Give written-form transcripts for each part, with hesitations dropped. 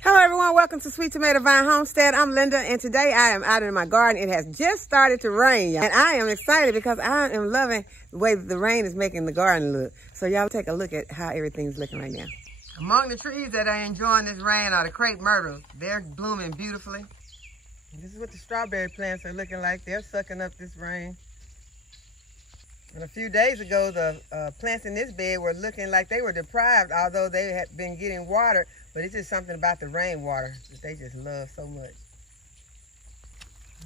Hello everyone, welcome to Sweet Tomato Vine Homestead. I'm Linda and today I am out in my garden. It has just started to rain, y'all. And I am excited because I am loving the way the rain is making the garden look. So y'all take a look at how everything's looking right now. Among the trees that are enjoying this rain are the crepe myrtles. They're blooming beautifully. And this is what the strawberry plants are looking like. They're sucking up this rain. And a few days ago, the plants in this bed were looking like they were deprived, although they had been getting water. But it's just something about the rainwater that they just love so much.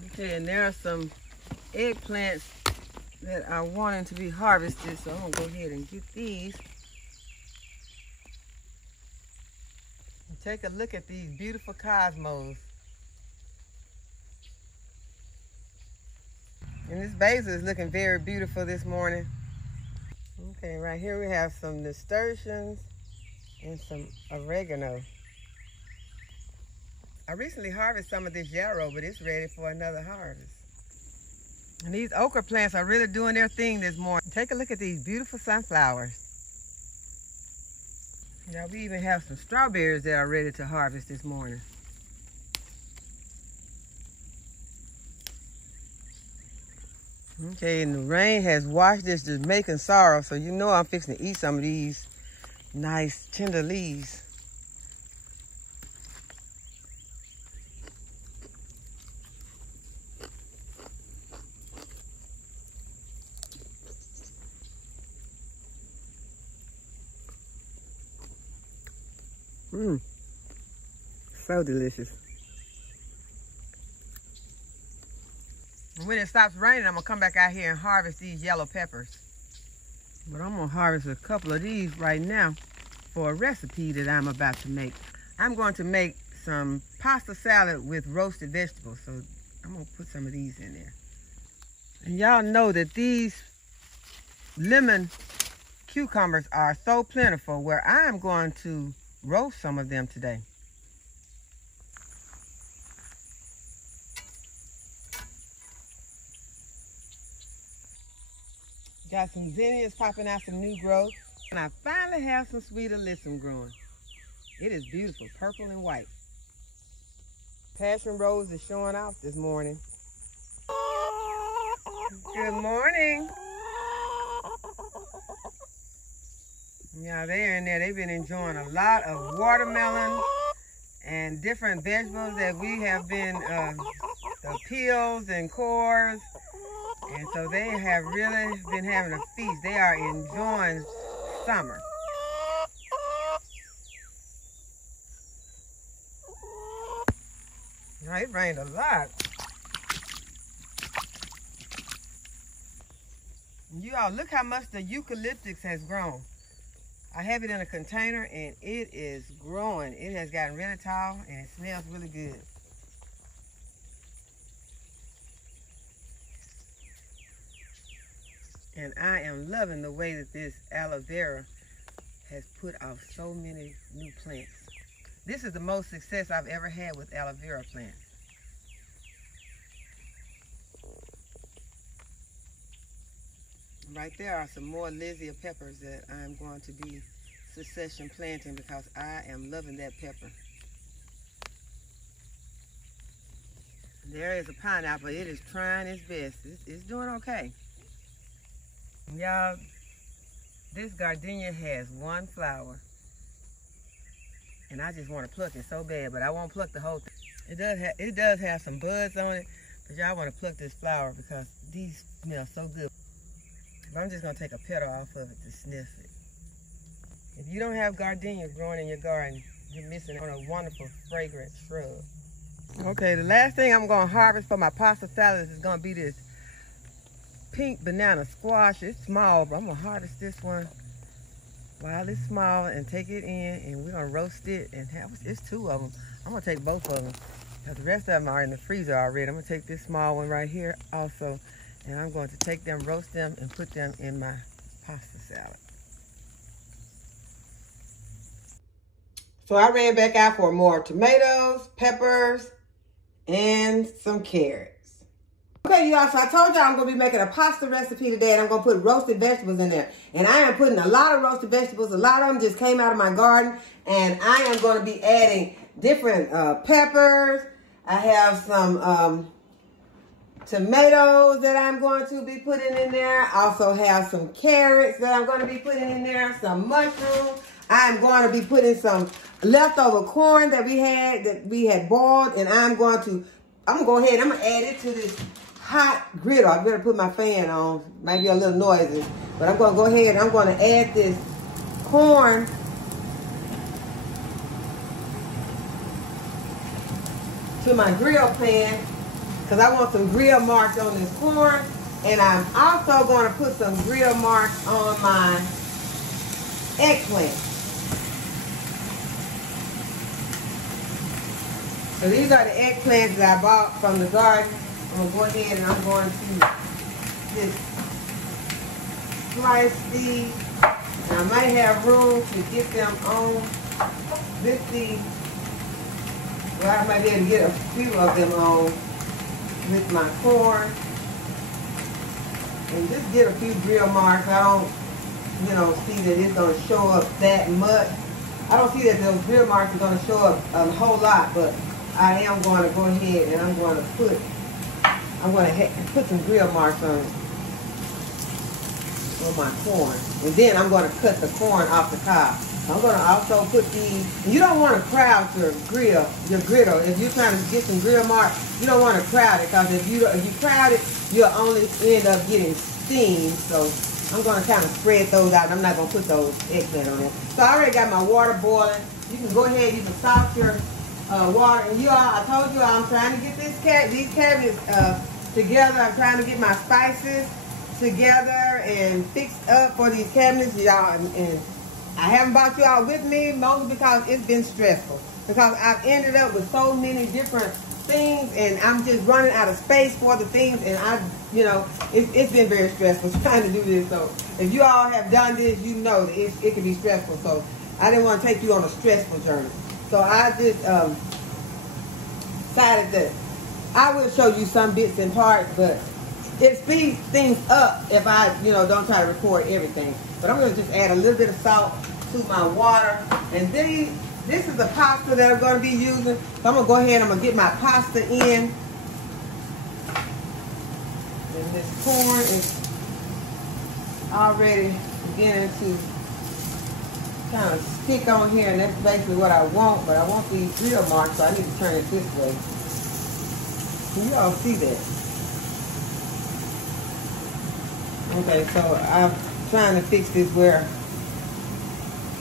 Okay, and there are some eggplants that are wanting to be harvested, so I'm gonna go ahead and get these. And take a look at these beautiful cosmos. And this basil is looking very beautiful this morning. Okay, right here we have some nasturtiums and some oregano. I recently harvested some of this yarrow, but it's ready for another harvest. And these okra plants are really doing their thing this morning. Take a look at these beautiful sunflowers. Now we even have some strawberries that are ready to harvest this morning. Okay, and the rain has washed this Jamaican sorrel, so you know I'm fixing to eat some of these nice tender leaves. So delicious. And when it stops raining, I'm gonna come back out here and harvest these yellow peppers. But I'm gonna harvest a couple of these right now for a recipe that I'm about to make. I'm going to make some pasta salad with roasted vegetables. So I'm gonna put some of these in there. And y'all know that these lemon cucumbers are so plentiful where I am going to roast some of them today. Got some zinnias popping out, some new growth. And I finally have some sweet alyssum growing. It is beautiful, purple and white. Passion rose is showing off this morning. Good morning. Yeah, they're in there. They've been enjoying a lot of watermelon and different vegetables that we have been, the peels and cores. And so they have really been having a feast. They are enjoying summer. Now, it rained a lot. You all, look how much the eucalyptus has grown. I have it in a container and it is growing. It has gotten really tall and it smells really good. And I am loving the way that this aloe vera has put out so many new plants. This is the most success I've ever had with aloe vera plants. Right there are some more Lysia peppers that I'm going to be succession planting because I am loving that pepper. There is a pineapple. It is trying its best. It's doing okay. Y'all, this gardenia has one flower. And I just want to pluck it so bad, but I won't pluck the whole thing. It does have some buds on it, but y'all want to pluck this flower because these smell so good. I'm just going to take a petal off of it to sniff it. If you don't have gardenia growing in your garden, you're missing on a wonderful, fragrant shrub. Okay, the last thing I'm going to harvest for my pasta salad is going to be this pink banana squash. It's small, but I'm going to harvest this one while it's small and take it in, and we're going to roast it. And it's two of them. I'm going to take both of them because the rest of them are in the freezer already. I'm going to take this small one right here also. And I'm going to take them, roast them, and put them in my pasta salad. So I ran back out for more tomatoes, peppers, and some carrots. Okay, y'all, so I told y'all I'm going to be making a pasta recipe today, and I'm going to put roasted vegetables in there. And I am putting a lot of roasted vegetables. A lot of them just came out of my garden, and I am going to be adding different peppers. I have some tomatoes that I'm going to be putting in there. I also have some carrots that I'm going to be putting in there, some mushrooms. I'm going to be putting some leftover corn that we had boiled, and I'm going to go ahead and I'm going to add it to this hot griddle. I better put my fan on. Might be a little noisy, but I'm going to go ahead and I'm going to add this corn to my grill pan because I want some grill marks on this corn, and I'm also going to put some grill marks on my eggplant. So these are the eggplants that I bought from the garden. I'm going to go ahead and I'm going to just slice these. And I might have room to get them on with the, well, I might be able to get a few of them on with my corn. And just get a few grill marks. I don't, see that it's going to show up that much. I don't see that those grill marks are going to show up a whole lot, but I am going to go ahead and I'm going to put some grill marks on my corn. And then I'm going to cut the corn off the cob. I'm going to also put these, you don't want to crowd your griddle. If you're trying to get some grill marks, you don't want to crowd it, because if you crowd it, you'll only end up getting steam. So I'm going to kind of spread those out. I'm not going to put those eggplant on there. So I already got my water boiling. You can go ahead, you can salt your water. And I told you I'm trying to get these cabbages together. I'm trying to get my spices together and fixed up for these cabinets, y'all. And I haven't brought you all with me, mostly because it's been stressful. Because I've ended up with so many different things, and I'm just running out of space for the things, and it's been very stressful trying to do this. So if you all have done this, you know that it can be stressful. So I didn't want to take you on a stressful journey. So I just decided that I will show you some bits and parts, but it speeds things up if I, don't try to record everything. But I'm going to just add a little bit of salt to my water. And then this is the pasta that I'm going to be using. So I'm going to go ahead and I'm going to get my pasta in. And this corn is already beginning to kind of stick on here, and that's basically what I want, but I want these grill marks, so I need to turn it this way. Can you all see that? Okay, so I'm trying to fix this where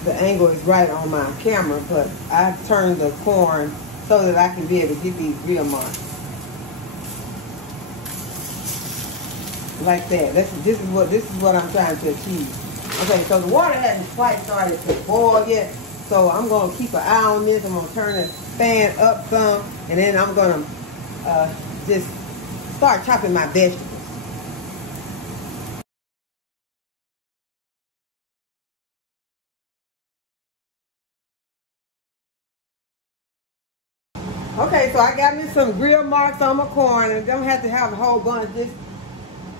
the angle is right on my camera, but I've turned the corn so that I can be able to get these grill marks. Like that. This is what I'm trying to achieve. Okay, so the water hasn't quite started to boil yet, so I'm going to keep an eye on this. I'm going to turn the fan up some, and then I'm going to just start chopping my vegetables. Okay, so I got me some grill marks on my corn, and don't have to have a whole bunch, just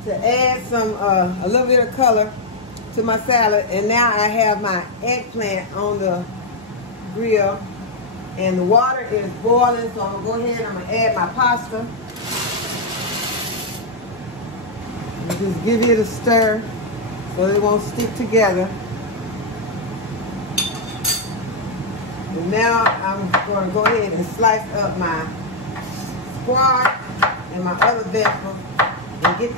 to add some a little bit of color to my salad. And now I have my eggplant on the grill, and the water is boiling, so I'm going to go ahead and I'm going to add my pasta. And just give it a stir so it won't stick together. And now I'm going to go ahead and slice up my squash and my other vegetables and get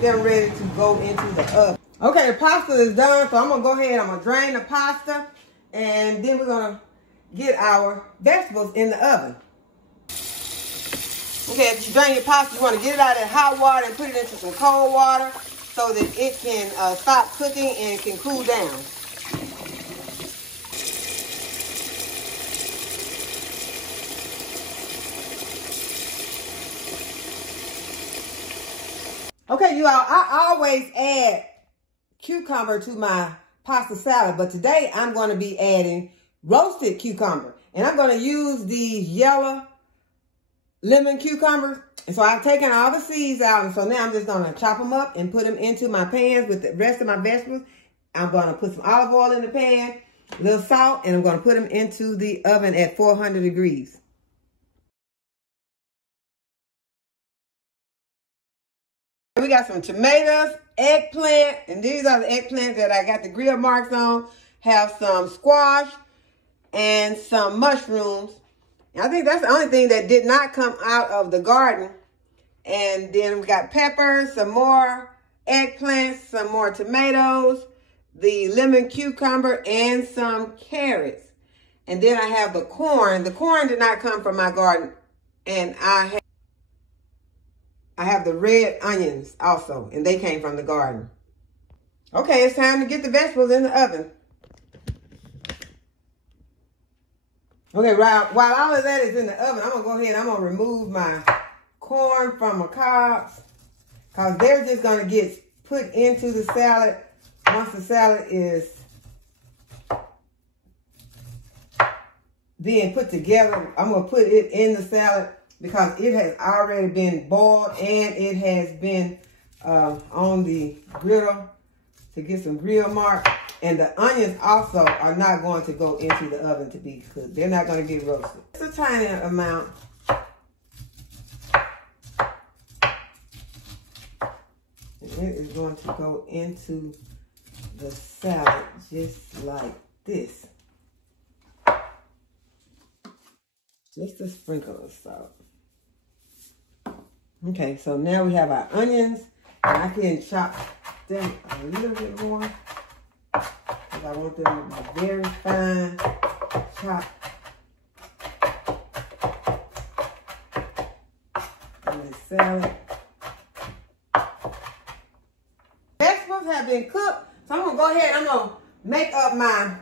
them ready to go into the oven. Okay, the pasta is done, so I'm going to go ahead and I'm going to drain the pasta, and then we're going to get our vegetables in the oven. Okay, if you drain your pasta, you want to get it out of hot water and put it into some cold water so that it can stop cooking and can cool down. Okay, you all, I always add cucumber to my pasta salad, but today I'm going to be adding roasted cucumber. And I'm going to use these yellow lemon cucumbers. And so I've taken all the seeds out. And so now I'm just going to chop them up and put them into my pans with the rest of my vegetables. I'm going to put some olive oil in the pan, a little salt, and I'm going to put them into the oven at 400 degrees. We got some tomatoes, eggplant, and these are the eggplants that I got the grill marks on. Have some squash and some mushrooms. And I think that's the only thing that did not come out of the garden. And then we got peppers, some more eggplants, some more tomatoes, the lemon cucumber, and some carrots. And then I have the corn. The corn did not come from my garden. And I have the red onions also, and they came from the garden. Okay, it's time to get the vegetables in the oven. Okay, while all of that is in the oven, I'm going to go ahead and I'm going to remove my corn from my cobs, because they're just going to get put into the salad. Once the salad is being put together, I'm going to put it in the salad because it has already been boiled and it has been on the griddle to get some grill mark. And the onions also are not going to go into the oven to be cooked. They're not going to get roasted. It's a tiny amount. And it is going to go into the salad just like this. Just a sprinkle of salt. Okay, so now we have our onions. And I can chop them a little bit more. I want them to be very fine chopped in the salad. Vegetables have been cooked, so I'm going to go ahead and I'm going to make up my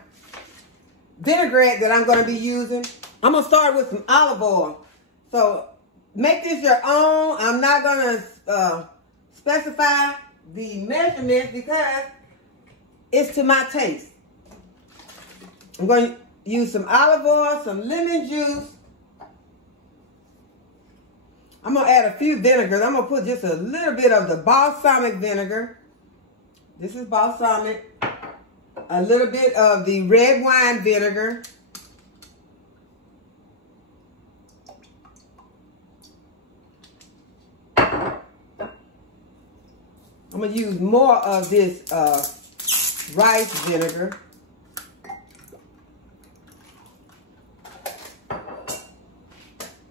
vinaigrette that I'm going to be using. I'm going to start with some olive oil. So make this your own. I'm not going to specify the measurements because it's to my taste. I'm going to use some olive oil, some lemon juice. I'm going to add a few vinegars. I'm going to put just a little bit of the balsamic vinegar. This is balsamic. A little bit of the red wine vinegar. I'm going to use more of this rice vinegar.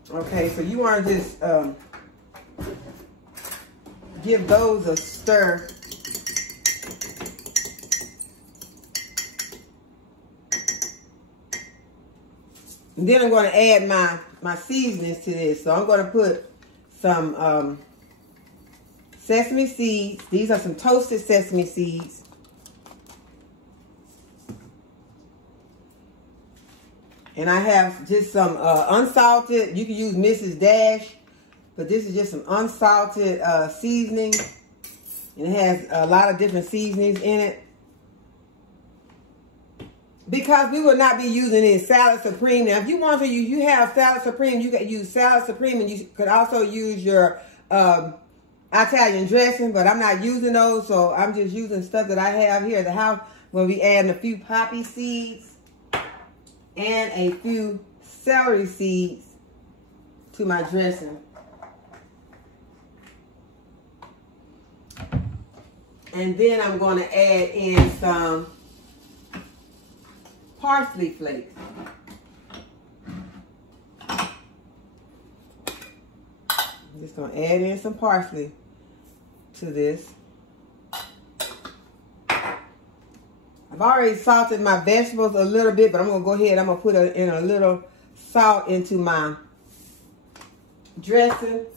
Okay, so you want to just give those a stir. And then I'm going to add my seasonings to this. So I'm going to put some sesame seeds. These are some toasted sesame seeds. And I have just some unsalted, you can use Mrs. Dash, but this is just some unsalted seasoning. And it has a lot of different seasonings in it. Because we will not be using it in Salad Supreme. Now, if you want to use, you have Salad Supreme, you can use Salad Supreme, and you could also use your Italian dressing, but I'm not using those, so I'm just using stuff that I have here at the house. We'll be adding a few poppy seeds and a few celery seeds to my dressing. And then I'm going to add in some parsley flakes. I'm just going to add in some parsley to this. I've already salted my vegetables a little bit, but I'm going to go ahead. I'm going to put in a little salt into my dressing.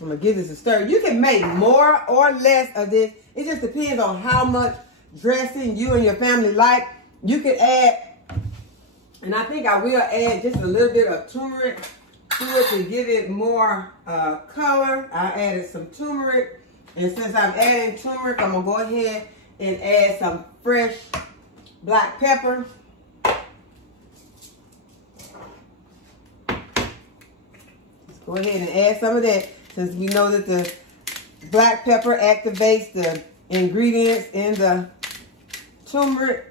I'm going to give this a stir. You can make more or less of this. It just depends on how much dressing you and your family like. You could add, and I think I will add just a little bit of turmeric to it to give it more color. I added some turmeric, and since I'm adding turmeric, I'm gonna go ahead and add some fresh black pepper. Let's go ahead and add some of that, since we know that the black pepper activates the ingredients in the turmeric.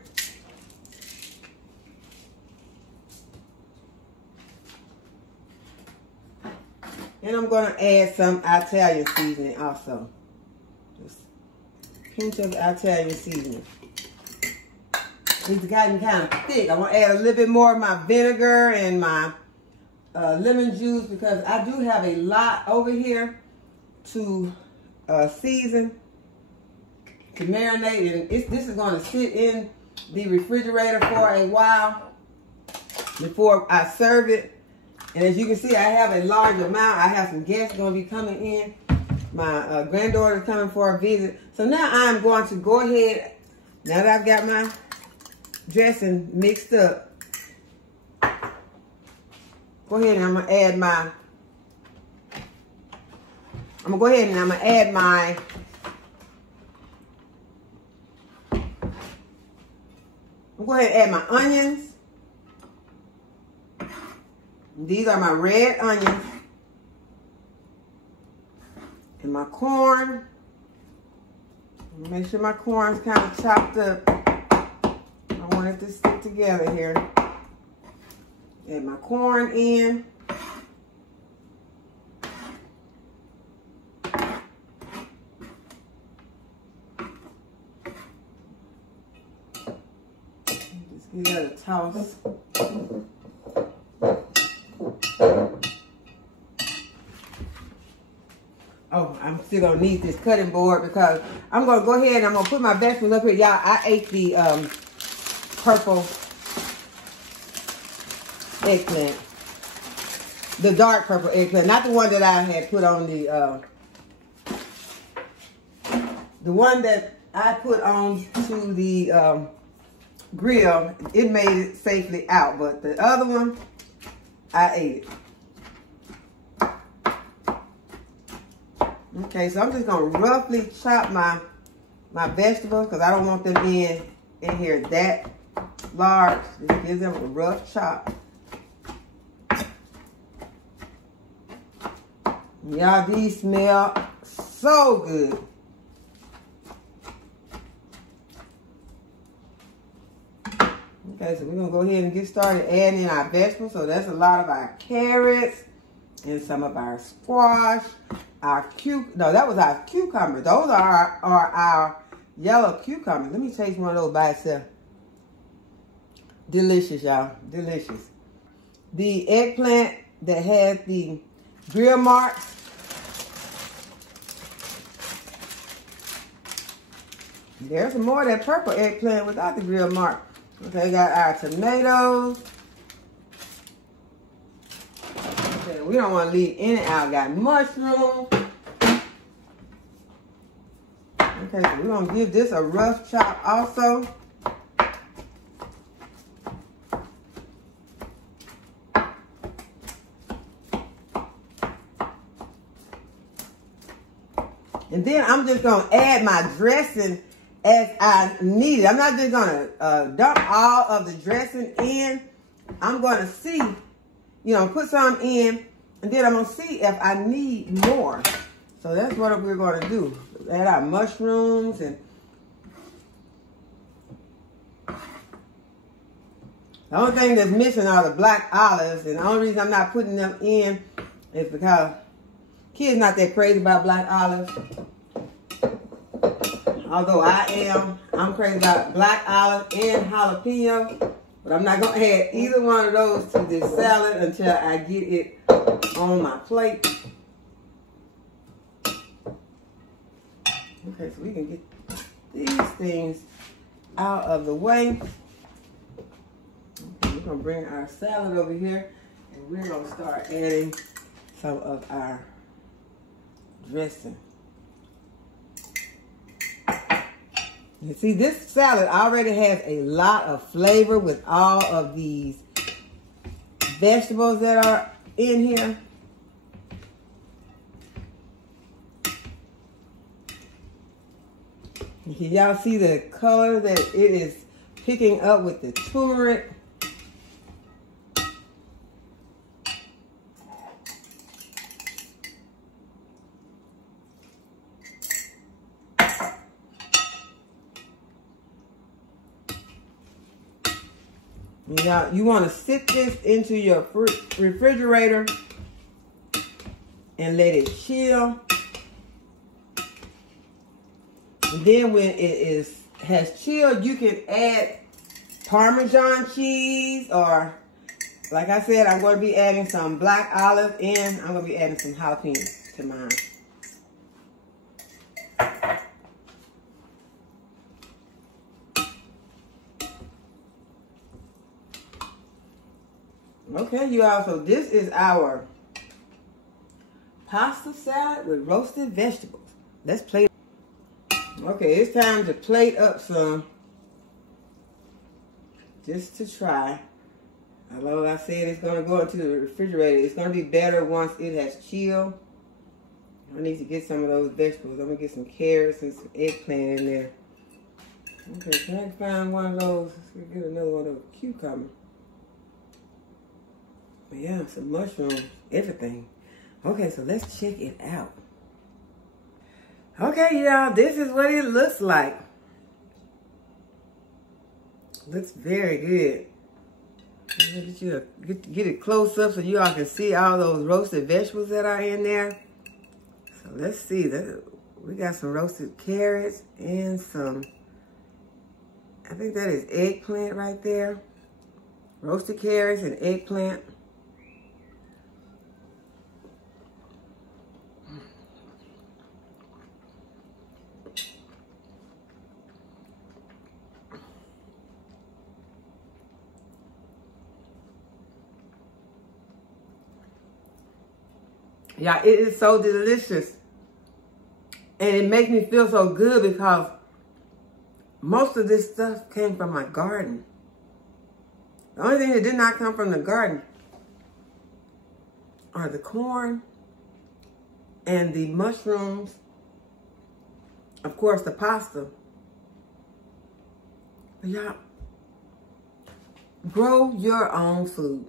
And I'm going to add some Italian seasoning also. Just a pinch of Italian seasoning. It's gotten kind of thick. I want to add a little bit more of my vinegar and my lemon juice, because I do have a lot over here to season, to marinate, and this is going to sit in the refrigerator for a while before I serve it. And as you can see, I have a large amount. I have some guests going to be coming in. My granddaughter is coming for a visit. So now I'm going to go ahead, now that I've got my dressing mixed up, go ahead and I'm going to add my, I'm going to add my onions. These are my red onions. And my corn. Make sure my corn's kind of chopped up. I want it to stick together here. Add my corn in. Just give that a toss. Oh, I'm still gonna need this cutting board, because I'm gonna go ahead and I'm gonna put my vegetables up here. Y'all, I ate the purple eggplant, the dark purple eggplant, not the one that I had put on the one that I put on to the grill. It made it safely out, but the other one, I ate it. Okay, so I'm just gonna roughly chop my vegetables, because I don't want them in here that large. Just give them a rough chop. Y'all, these smell so good. Okay, so we're gonna go ahead and get started adding in our vegetables. So that's a lot of our carrots and some of our squash. That was our cucumber. Those are our yellow cucumbers. Let me taste one of those by itself. Delicious, y'all. Delicious. The eggplant that has the grill marks. There's some more of that purple eggplant without the grill mark. Okay, got our tomatoes. Okay, we don't want to leave any out. Got mushrooms. Okay, so we're going to give this a rough chop also. And then I'm just going to add my dressing as I need it. I'm not just going to dump all of the dressing in. I'm going to see, put some in, and then I'm going to see if I need more. So that's what we're going to do. Add our mushrooms, and the only thing that's missing are the black olives, and the only reason I'm not putting them in is because kids not that crazy about black olives. Although I'm crazy about black olive and jalapeno, but I'm not going to add either one of those to this salad until I get it on my plate. Okay, so we can get these things out of the way. Okay, we're going to bring our salad over here, and we're going to start adding some of our dressing. You see, this salad already has a lot of flavor with all of these vegetables that are in here. Can y'all see the color that it is picking up with the turmeric. Now, you want to sit this into your refrigerator and let it chill. And then when it has chilled, you can add Parmesan cheese, or like I said, I'm going to be adding some black olive, and I'm going to be adding some jalapenos to mine. Okay, you all, so this is our pasta salad with roasted vegetables. Let's plate. Okay, it's time to plate up some, just to try. Although I said it's going to go into the refrigerator, it's going to be better once it has chilled. I need to get some of those vegetables. I'm going to get some carrots and some eggplant in there. Okay, can I find one of those? Let's get another one of those cucumbers. Yeah, some mushrooms, everything. Okay, so let's check it out. Okay, y'all, this is what it looks like. Looks very good. Get it close up so you all can see all those roasted vegetables that are in there. So let's see. We got some roasted carrots and some, I think that is eggplant right there. Roasted carrots and eggplant. Yeah, it is so delicious. And it makes me feel so good because most of this stuff came from my garden. The only thing that did not come from the garden are the corn and the mushrooms. Of course, the pasta. But y'all, grow your own food.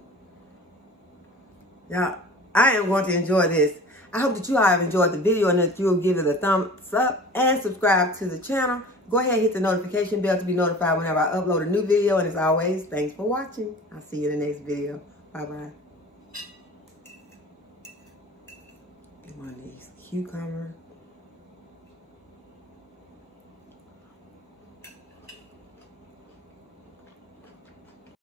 Y'all, I am going to enjoy this. I hope that you all have enjoyed the video and that you'll give it a thumbs up and subscribe to the channel. Go ahead and hit the notification bell to be notified whenever I upload a new video. And as always, thanks for watching. I'll see you in the next video. Bye-bye. Get one of these cucumber.